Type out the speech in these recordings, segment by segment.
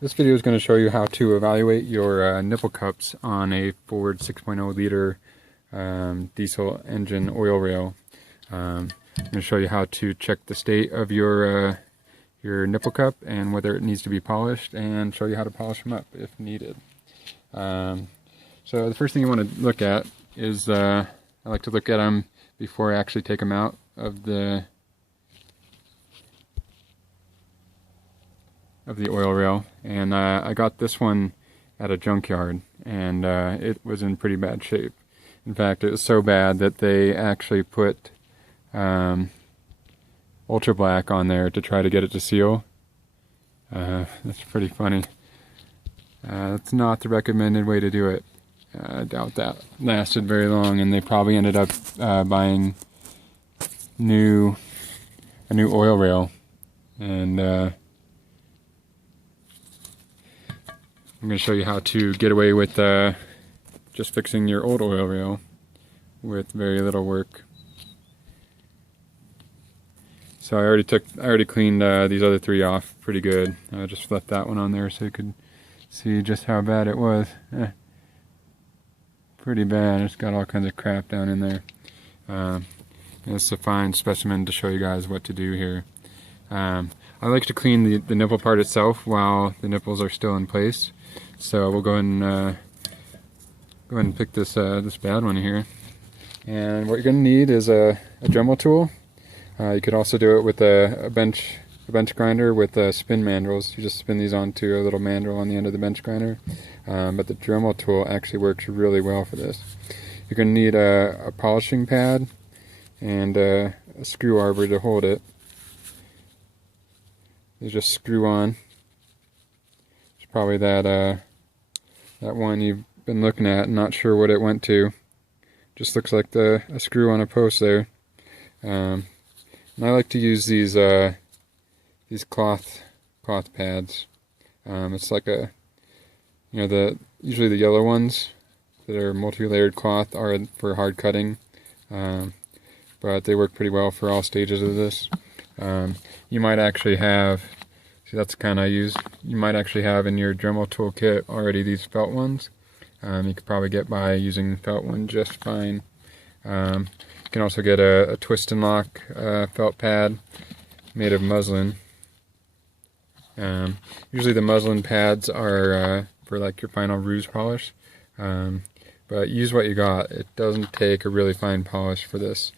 This video is going to show you how to evaluate your nipple cups on a Ford 6.0 liter diesel engine oil rail. I'm going to show you how to check the state of your nipple cup and whether it needs to be polished, and show you how to polish them up if needed. So the first thing you want to look at is, I like to look at them before I actually take them out of the oil rail. And I got this one at a junkyard, and it was in pretty bad shape. In fact, it was so bad that they actually put ultra black on there to try to get it to seal. That's pretty funny. That's not the recommended way to do it. I doubt that lasted very long, and they probably ended up buying a new oil rail. And I'm going to show you how to get away with just fixing your old oil rail with very little work. So I already cleaned these other three off pretty good. I just left that one on there so you could see just how bad it was. Pretty bad. It's got all kinds of crap down in there. It's a fine specimen to show you guys what to do here. I like to clean the nipple part itself while the nipples are still in place. So we'll go ahead and pick this this bad one here. And what you're going to need is a Dremel tool. You could also do it with a bench grinder with spin mandrels. You just spin these onto a little mandrel on the end of the bench grinder. But the Dremel tool actually works really well for this. You're going to need a polishing pad and a screw arbor to hold it. You just screw on. It's probably that one you've been looking at and not sure what it went to. Just looks like a screw on a post there. And I like to use these cloth pads. It's like usually the yellow ones that are multi-layered cloth are for hard cutting, but they work pretty well for all stages of this. You might actually have, see that's the kind I use, you might actually have in your Dremel toolkit already these felt ones. You could probably get by using felt one just fine. You can also get a twist and lock felt pad made of muslin. Usually the muslin pads are for like your final rouge polish, but use what you got. It doesn't take a really fine polish for this.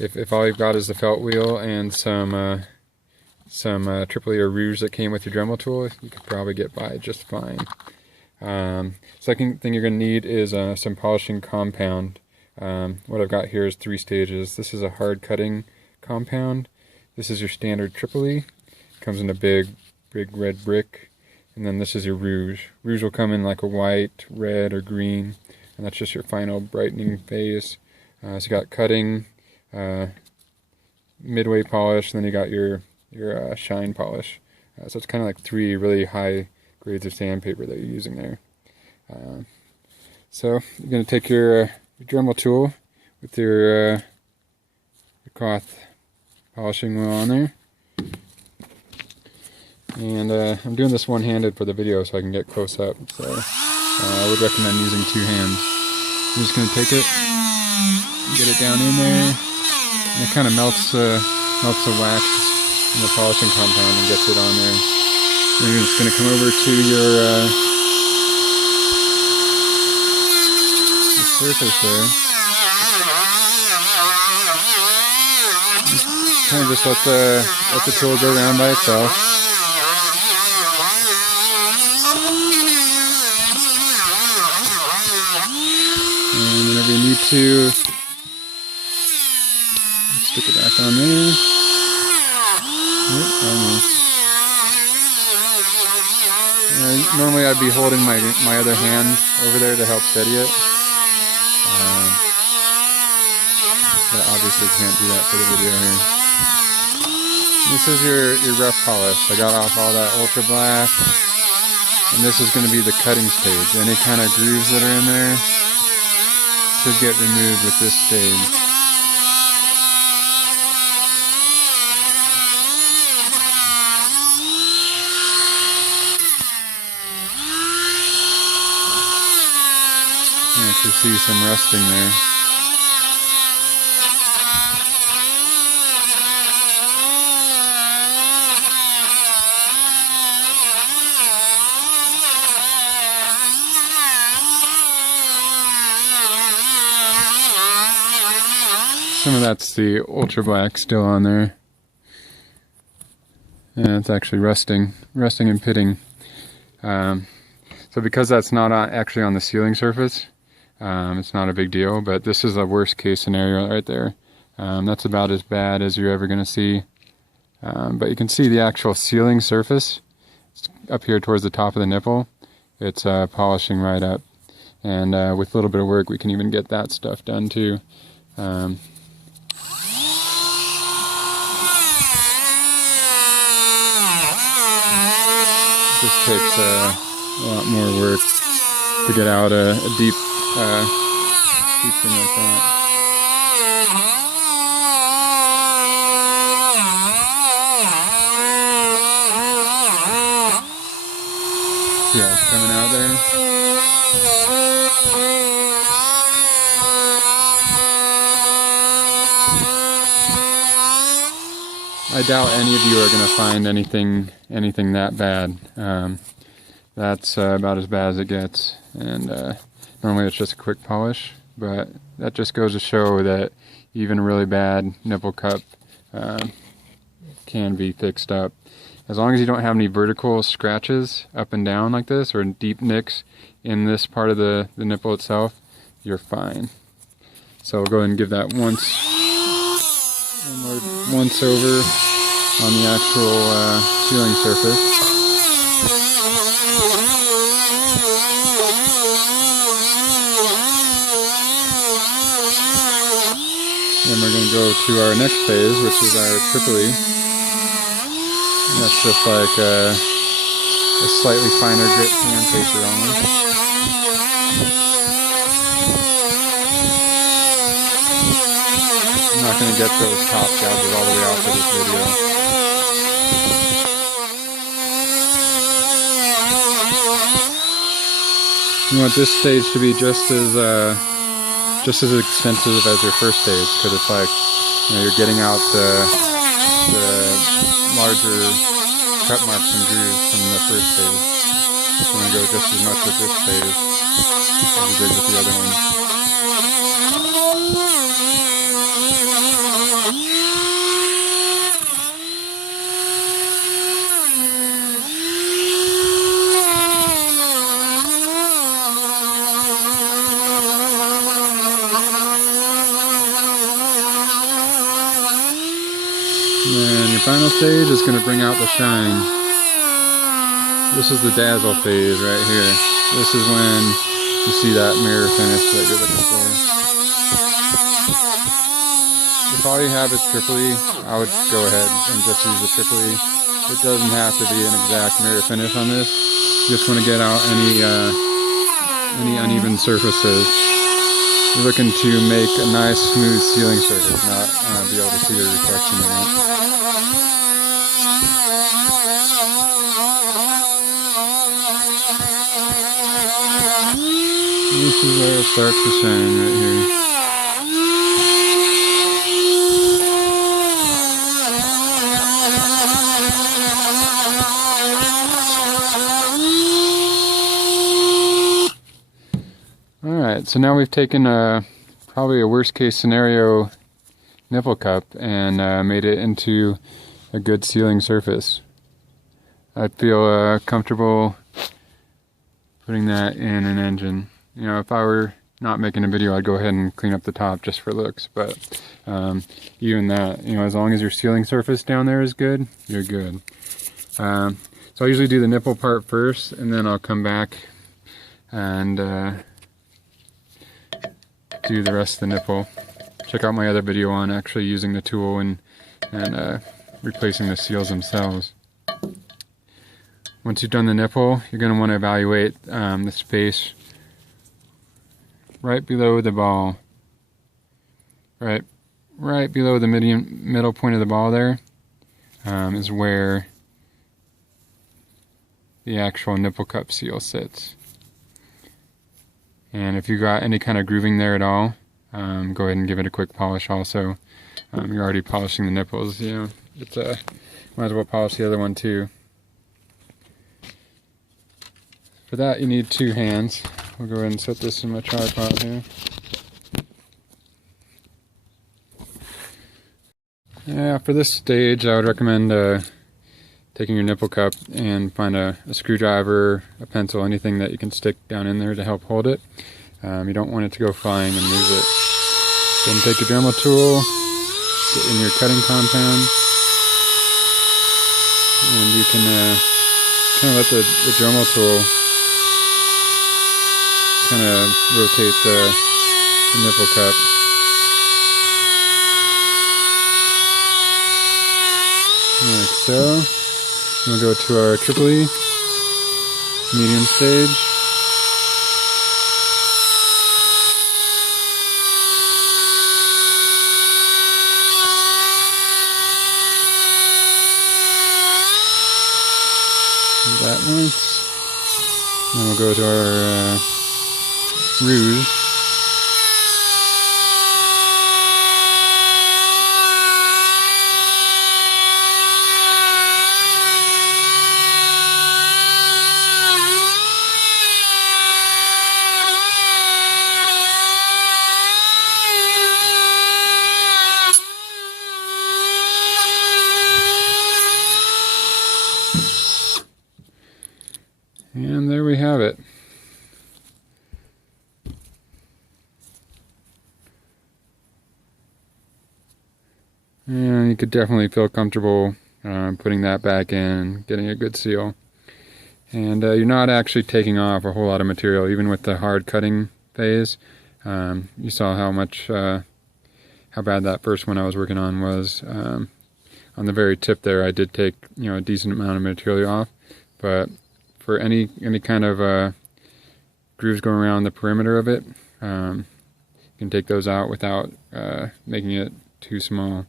If all you've got is the felt wheel and some triple E or rouge that came with your Dremel tool, you could probably get by just fine. Second thing you're going to need is some polishing compound. What I've got here is 3 stages. This is a hard cutting compound. This is your standard triple E. Comes in a big red brick. And then this is your rouge. Rouge will come in like a white, red, or green, and that's just your final brightening phase. So you got cutting, midway polish, and then you got your shine polish. So it's kind of like 3 really high grades of sandpaper that you're using there. So you're going to take your Dremel tool with your cloth polishing wheel on there. And I'm doing this one-handed for the video so I can get close up. So I would recommend using 2 hands. I'm just going to take it, get it down in there, and it kind of melts the wax in the polishing compound and gets it on there. Then you're just going to come over to your surface there. Kind of just let the tool go around by itself. And whenever you need to, stick it back on there. Normally I'd be holding my other hand over there to help steady it. But obviously can't do that for the video here. This is your rough polish. I got off all that ultra black. And this is going to be the cutting stage. Any kind of grooves that are in there should get removed with this stage. actually see some rusting there. Some of that's the ultra black still on there. And it's actually rusting and pitting. So because that's not actually on the sealing surface, it's not a big deal, but this is a worst case scenario right there. That's about as bad as you're ever going to see. But you can see the actual sealing surface up here towards the top of the nipple. It's polishing right up. And with a little bit of work, we can even get that stuff done too. This takes a lot more work to get out a deep thing like that. See how it's coming out there? I doubt any of you are going to find anything that bad. That's about as bad as it gets, and normally it's just a quick polish, but that just goes to show that even a really bad nipple cup can be fixed up. As long as you don't have any vertical scratches up and down like this, or deep nicks in this part of the nipple itself, you're fine. So we'll go ahead and give that once over on the actual sealing surface. Then we're going to go to our next phase, which is our triply. That's just like a slightly finer grit sandpaper almost. I'm not going to get those top gouges all the way out for this video. You want this stage to be just as extensive as your first stage, because it's like, you know, you're getting out the larger cut marks and grooves from the first phase. So I'm going to go just as much with this phase as we did with the other one. And your final stage is going to bring out the shine. This is the dazzle phase right here. This is when you see that mirror finish that you're looking for. If all you have is triply, I would go ahead and just use the triply. It doesn't have to be an exact mirror finish on this. You just want to get out any uneven surfaces. You're looking to make a nice smooth sealing surface, not be able to see the reflection in it. This is where it starts to shine right here. Alright, so now we've taken probably a worst case scenario nipple cup and made it into a good sealing surface. I feel comfortable putting that in an engine. You know, if I were not making a video, I'd go ahead and clean up the top just for looks, but even that, you know, as long as your sealing surface down there is good, you're good. So I usually do the nipple part first, and then I'll come back and do the rest of the nipple. Check out my other video on actually using the tool and replacing the seals themselves. Once you've done the nipple, you're going to want to evaluate the space right below the ball. Right below the middle point of the ball there is where the actual nipple cup seal sits. And if you got any kind of grooving there at all, go ahead and give it a quick polish also. You're already polishing the nipples, you know, it's might as well polish the other one too. For that you need 2 hands. We'll go ahead and set this in my tripod here. Yeah, for this stage I would recommend taking your nipple cup and find a screwdriver, a pencil, anything that you can stick down in there to help hold it. You don't want it to go flying and lose it. Then take your Dremel tool, get in your cutting compound, and you can kind of let the Dremel tool kind of rotate the nipple cup. Like so. We'll go to our triple E, medium stage. That once. Then we'll go to our rouge. And there we have it. And you could definitely feel comfortable putting that back in and getting a good seal. And you're not actually taking off a whole lot of material, even with the hard cutting phase. You saw how much, how bad that first one I was working on was. On the very tip there, I did take, you know, a decent amount of material off, but for any kind of grooves going around the perimeter of it, you can take those out without making it too small.